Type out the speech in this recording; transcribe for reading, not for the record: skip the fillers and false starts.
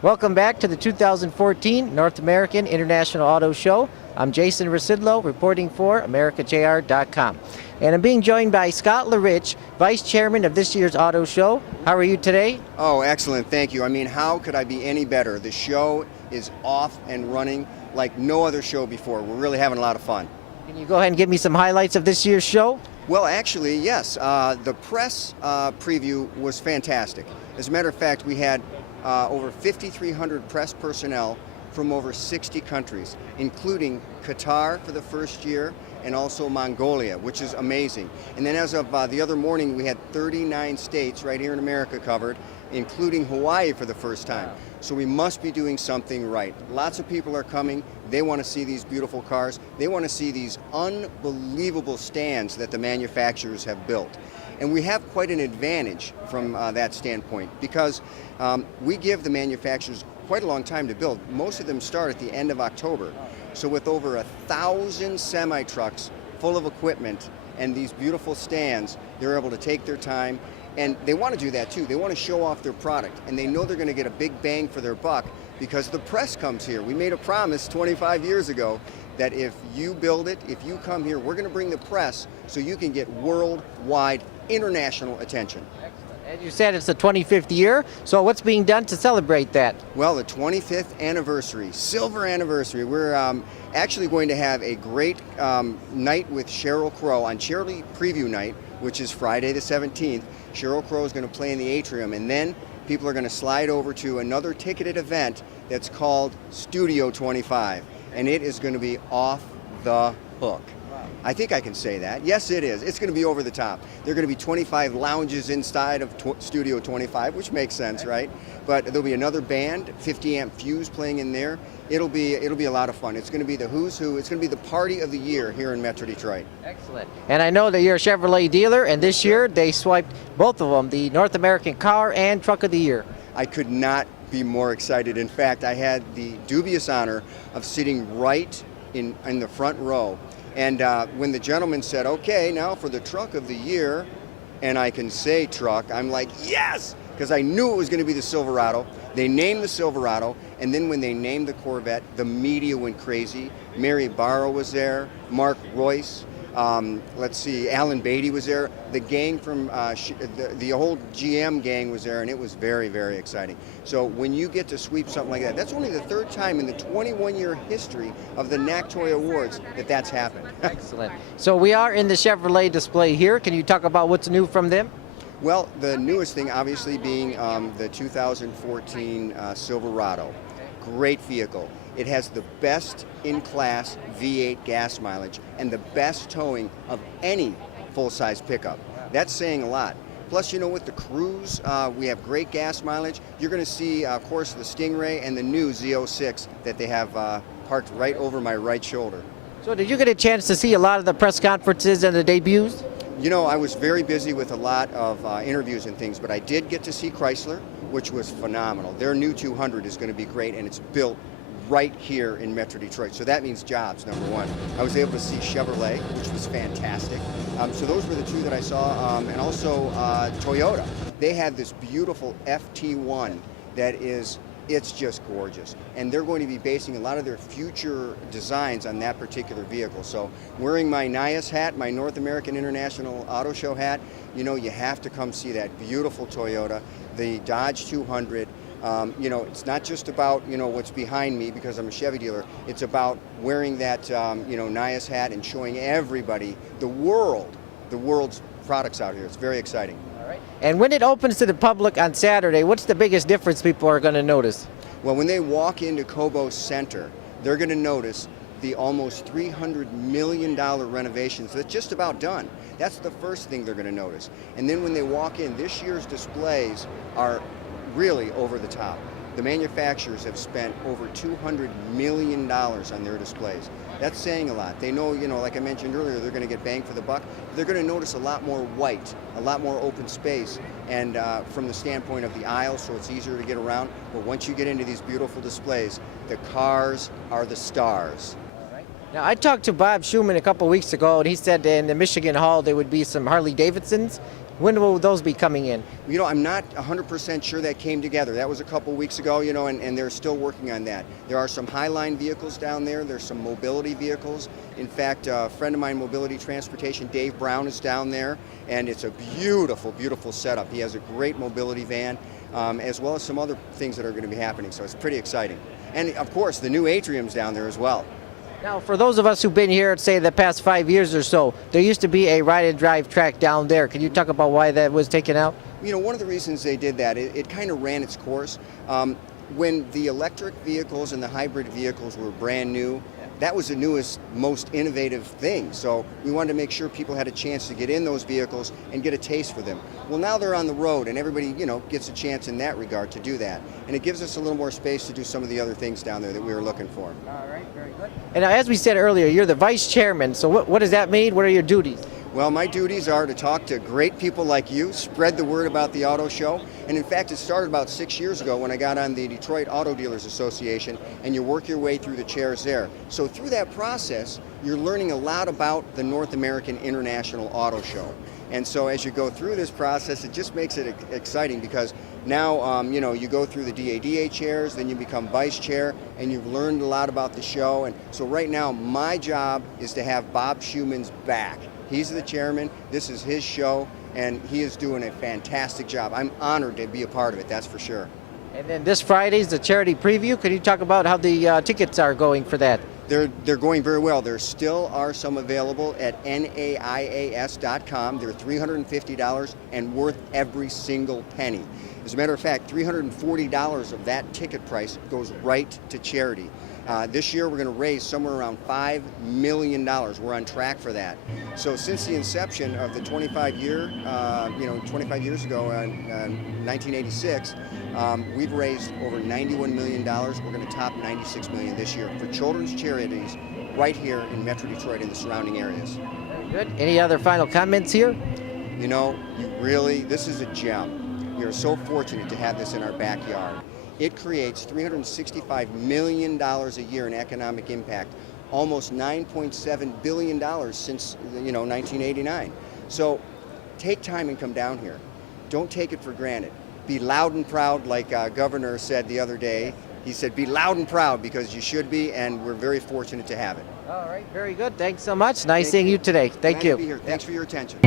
Welcome back to the 2014 North American International Auto Show. I'm Jason Rzucidlo, reporting for AmericaJR.com. And I'm being joined by Scott LaRiche, Vice Chairman of this year's Auto Show. How are you today? Oh, excellent. Thank you. I mean, how could I be any better? The show is off and running like no other show before. We're really having a lot of fun. Can you go ahead and give me some highlights of this year's show? Well, actually, yes. The press preview was fantastic. As a matter of fact, we had over 5,300 press personnel from over 60 countries, including Qatar for the first year and also Mongolia, which is amazing. And then as of the other morning, we had 39 states right here in America covered, including Hawaii for the first time. So we must be doing something right. Lots of people are coming. They want to see these beautiful cars. They want to see these unbelievable stands that the manufacturers have built. And we have quite an advantage from that standpoint because we give the manufacturers quite a long time to build. Most of them start at the end of October. So with over 1,000 semi-trucks full of equipment and these beautiful stands, they're able to take their time. And they want to do that too. They want to show off their product. And they know they're going to get a big bang for their buck because the press comes here. We made a promise 25 years ago that if you build it, if you come here, we're going to bring the press so you can get worldwide, international attention. As you said, it's the 25th year, so what's being done to celebrate that? Well, the 25th anniversary, silver anniversary. We're actually going to have a great night with Sheryl Crow on Charity Preview Night, which is Friday the 17th. Sheryl Crow is going to play in the atrium, and then people are going to slide over to another ticketed event that's called Studio 25, and it is going to be off the hook. I think I can say that. Yes, it is. It's going to be over the top. There are going to be 25 lounges inside of Studio 25, which makes sense, right? But there'll be another band, 50 amp Fuse playing in there. It'll be a lot of fun. It's going to be the who's who. It's going to be the party of the year here in Metro Detroit. Excellent. And I know that you're a Chevrolet dealer, and this year they swiped both of them, the North American Car and Truck of the Year. I could not be more excited. In fact, I had the dubious honor of sitting right in the front row. And when the gentleman said, okay, now for the Truck of the Year, and I can say truck, I'm like, yes! Because I knew it was going to be the Silverado. They named the Silverado, and then when they named the Corvette, the media went crazy. Mary Barrow was there, Mark Royce, let's see, Alan Beatty was there. The gang from, the whole GM gang was there, and it was very, very exciting. So when you get to sweep something like that, that's only the third time in the 21-year history of the NACTOY Awards that that's happened. Excellent. So we are in the Chevrolet display here. Can you talk about what's new from them? Well, the newest thing obviously being the 2014 Silverado. Great vehicle. It has the best in-class V8 gas mileage and the best towing of any full-size pickup. That's saying a lot. Plus, you know, with the Cruise, we have great gas mileage. You're going to see, of course, the Stingray and the new Z06 that they have parked right over my right shoulder. So did you get a chance to see a lot of the press conferences and the debuts? You know, I was very busy with a lot of interviews and things, but I did get to see Chrysler, which was phenomenal. Their new 200 is going to be great, and it's built right here in Metro Detroit. So that means jobs, number one. I was able to see Chevrolet, which was fantastic. So those were the two that I saw, and also Toyota. They had this beautiful FT1 that is, it's just gorgeous. And they're going to be basing a lot of their future designs on that particular vehicle. So wearing my NAIAS hat, my North American International Auto Show hat, you know, you have to come see that beautiful Toyota, the Dodge 200. You know, it's not just about, you know, what's behind me because I'm a Chevy dealer. It's about wearing that, you know, NAIAS hat and showing everybody, the world's products out here. It's very exciting. All right. And when it opens to the public on Saturday, what's the biggest difference people are going to notice? Well, when they walk into Cobo Center, they're going to notice the almost $300 million renovations that's just about done. That's the first thing they're going to notice. And then when they walk in, this year's displays are really over the top. The manufacturers have spent over $200 million on their displays. That's saying a lot. They know, you know, like I mentioned earlier, they're going to get bang for the buck. They're going to notice a lot more white, a lot more open space, and from the standpoint of the aisle, so it's easier to get around. But once you get into these beautiful displays, the cars are the stars. Now, I talked to Bob Schumann a couple weeks ago, and he said in the Michigan Hall there would be some Harley Davidsons. When will those be coming in? You know, I'm not 100% sure that came together. That was a couple weeks ago, you know, and they're still working on that. There are some Highline vehicles down there. There's some mobility vehicles. In fact, a friend of mine, Mobility Transportation, Dave Brown, is down there, and it's a beautiful, beautiful setup. He has a great mobility van, as well as some other things that are going to be happening, so it's pretty exciting. And of course, the new atrium's down there as well. Now, for those of us who've been here, say, the past 5 years or so, there used to be a ride and drive track down there. Can you talk about why that was taken out? You know, one of the reasons they did that, it kind of ran its course. When the electric vehicles and the hybrid vehicles were brand new, that was the newest, most innovative thing. So we wanted to make sure people had a chance to get in those vehicles and get a taste for them. Well, now they're on the road, and everybody, you know, gets a chance in that regard to do that. And it gives us a little more space to do some of the other things down there that we were looking for. All right, very good. And as we said earlier, you're the vice chairman. So what does that mean? What are your duties? Well, my duties are to talk to great people like you, spread the word about the auto show. And in fact, it started about 6 years ago when I got on the Detroit Auto Dealers Association, and you work your way through the chairs there. So through that process, you're learning a lot about the North American International Auto Show. And so as you go through this process, it just makes it exciting because now, you know, you go through the DADA chairs, then you become vice chair, and you've learned a lot about the show. And so right now, my job is to have Bob Schumann's back. He's the chairman, this is his show, and he is doing a fantastic job. I'm honored to be a part of it, that's for sure. And then this Friday's the charity preview. Can you talk about how the tickets are going for that? They're going very well. There still are some available at NAIAS.com. They're $350 and worth every single penny. As a matter of fact, $340 of that ticket price goes right to charity. This year we're going to raise somewhere around $5 million. We're on track for that. So since the inception of the 25 years ago, in 1986, we've raised over $91 million. We're going to top $96 million this year for children's charities right here in Metro Detroit and the surrounding areas. Very good. Any other final comments here? You know, this is a gem. We are so fortunate to have this in our backyard. It creates $365 million a year in economic impact, almost $9.7 billion since 1989. So take time and come down here. Don't take it for granted. Be loud and proud, like Governor said the other day. He said, be loud and proud because you should be, and we're very fortunate to have it. All right, very good. Thanks so much. Nice seeing you today. Thank you. Glad to be here. Thanks for your attention.